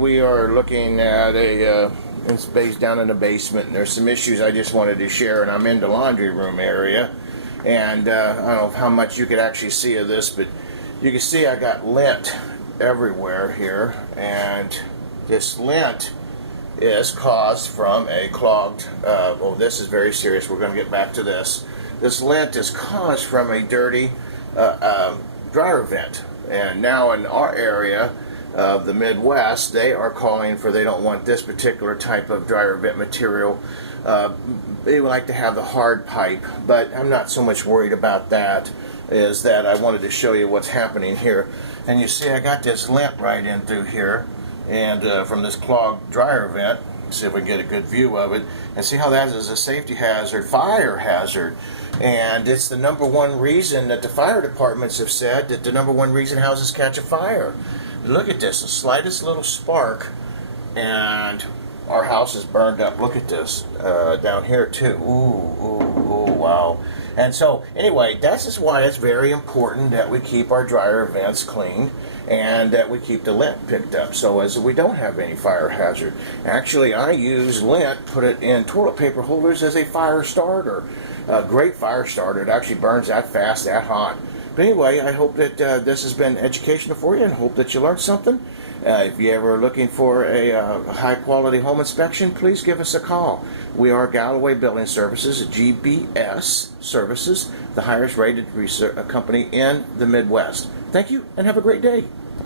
we are looking at a space down in the basement, and there's some issues I just wanted to share, and I'm in the laundry room area, and I don't know how much you could actually see of this, but you can see I got lint everywhere here, and this lint is caused from a clogged, oh, this is very serious, we're going to get back to this. This lint is caused from a dirty dryer vent, and now in our area of the Midwest, they are calling for, they don't want this particular type of dryer vent material. They would like to have the hard pipe, but I'm not so much worried about that. Is that I wanted to show you what's happening here. And you see I got this lint right in through here, and from this clogged dryer vent. See if we can get a good view of it, and see how that is a safety hazard, fire hazard. And it's the #1 reason that the fire departments have said that the #1 reason houses catch a fire. Look at this, the slightest little spark and our house is burned up. Look at this, down here too. Ooh, wow. And so anyway, that's just why it's very important that we keep our dryer vents clean and that we keep the lint picked up so as we don't have any fire hazard. Actually, I use lint, put it in toilet paper holders as a fire starter. A great fire starter. It actually burns that fast, that hot. But anyway, I hope that this has been educational for you, and hope that you learned something. If you're ever looking for a high-quality home inspection, please give us a call. We are Galloway Building Services, GBS Services, the highest rated company in the Midwest. Thank you, and have a great day.